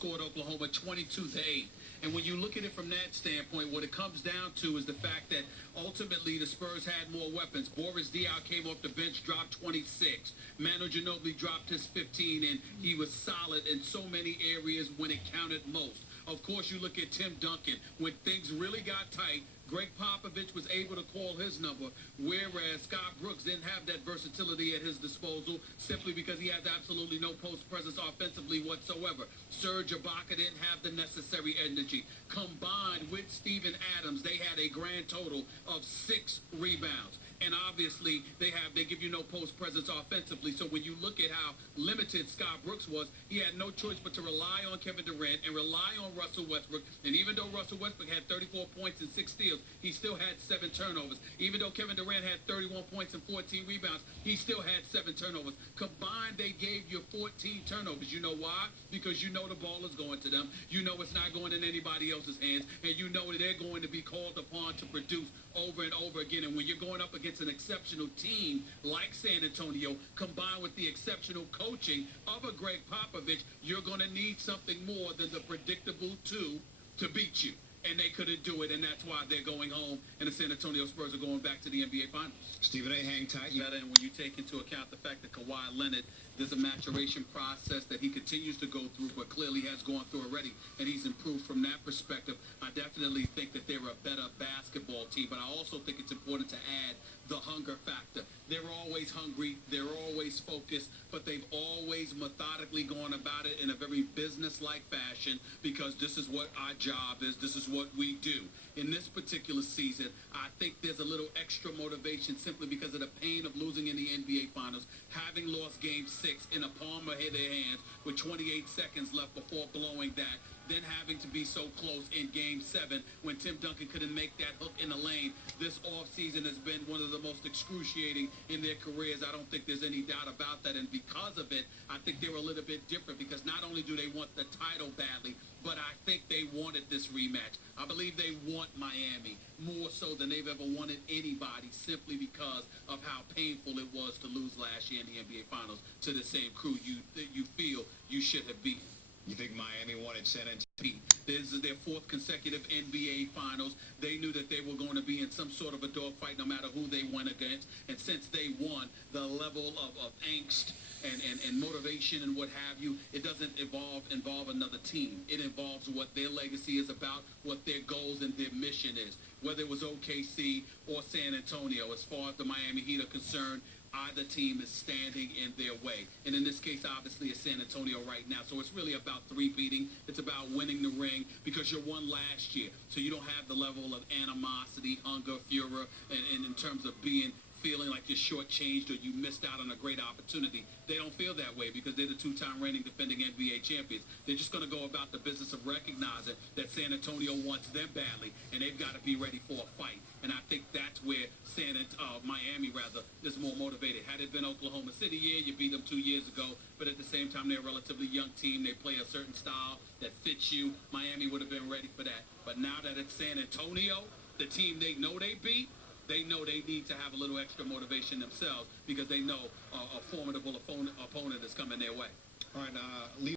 scored Oklahoma 22-8. And when you look at it from that standpoint, what it comes down to is the fact that ultimately the Spurs had more weapons. Boris Diaw came off the bench, dropped 26. Manu Ginobili dropped his 15, and he was solid in so many areas when it counted most. Of course, you look at Tim Duncan. When things really got tight, Greg Popovich was able to call his number, whereas Scott Brooks didn't have that versatility at his disposal simply because he has absolutely no post presence offensively whatsoever. Serge Ibaka didn't have the necessary energy. Combined with Steven Adams, they had a grand total of 6 rebounds. And obviously, they give you no post presence offensively. So when you look at how limited Scott Brooks was, he had no choice but to rely on Kevin Durant and rely on Russell Westbrook. And even though Russell Westbrook had 34 points and 6 steals, he still had 7 turnovers. Even though Kevin Durant had 31 points and 14 rebounds, he still had 7 turnovers. Combined, they gave you 14 turnovers. You know why? Because you know the ball is going to them. You know it's not going in anybody else's hands. And you know that they're going to be called upon to produce over and over again. And when you're going up against an exceptional team like San Antonio, combined with the exceptional coaching of a Greg Popovich, you're going to need something more than the predictable 2 to beat you. And they couldn't do it, and that's why they're going home, and the San Antonio Spurs are going back to the NBA Finals. Stephen A., hang tight. And when you take into account the fact that Kawhi Leonard, there's a maturation process that he continues to go through, but clearly has gone through already, and he's improved from that perspective. I definitely think that they're a better basketball team, but I also think it's important to add the hunger factor. They're always hungry, they're always focused, but they've always methodically gone about it in a very business-like fashion because this is what our job is, this is what we do. In this particular season, I think there's a little extra motivation simply because of the pain of losing in the NBA Finals, having lost Game 6 in a palm of their hands with 28 seconds left before blowing that, then having to be so close in Game 7 when Tim Duncan couldn't make that hook in the lane. This offseason has been one of the most excruciating in their careers. I don't think there's any doubt about that. And because of it, I think they're a little bit different because not only do they want the title badly, but I think they wanted this rematch. I believe they want Miami more so than they've ever wanted anybody simply because of how painful it was to lose last year in the NBA Finals to the same crew you feel you should have beaten. You think Miami wanted San Antonio? This is their 4th consecutive NBA Finals. They knew that they were going to be in some sort of a dogfight no matter who they went against. And since they won, the level of angst and motivation and what have you, it doesn't involve another team. It involves what their legacy is about, what their goals and their mission is. Whether it was OKC or San Antonio, as far as the Miami Heat are concerned, either team is standing in their way. And in this case, obviously, it's San Antonio right now. So it's really about three-peating. It's about winning the ring because you won last year. So you don't have the level of animosity, hunger, fury, and in terms of feeling like you're shortchanged or you missed out on a great opportunity. They don't feel that way because they're the 2-time reigning defending NBA champions. They're just going to go about the business of recognizing that San Antonio wants them badly, and they've got to be ready for a fight. And I think that's where Miami is more motivated. Had it been Oklahoma City, you beat them 2 years ago, but at the same time, they're a relatively young team. They play a certain style that fits you. Miami would have been ready for that. But now that it's San Antonio, the team they know they beat, they know they need to have a little extra motivation themselves because they know a formidable opponent is coming their way. All right,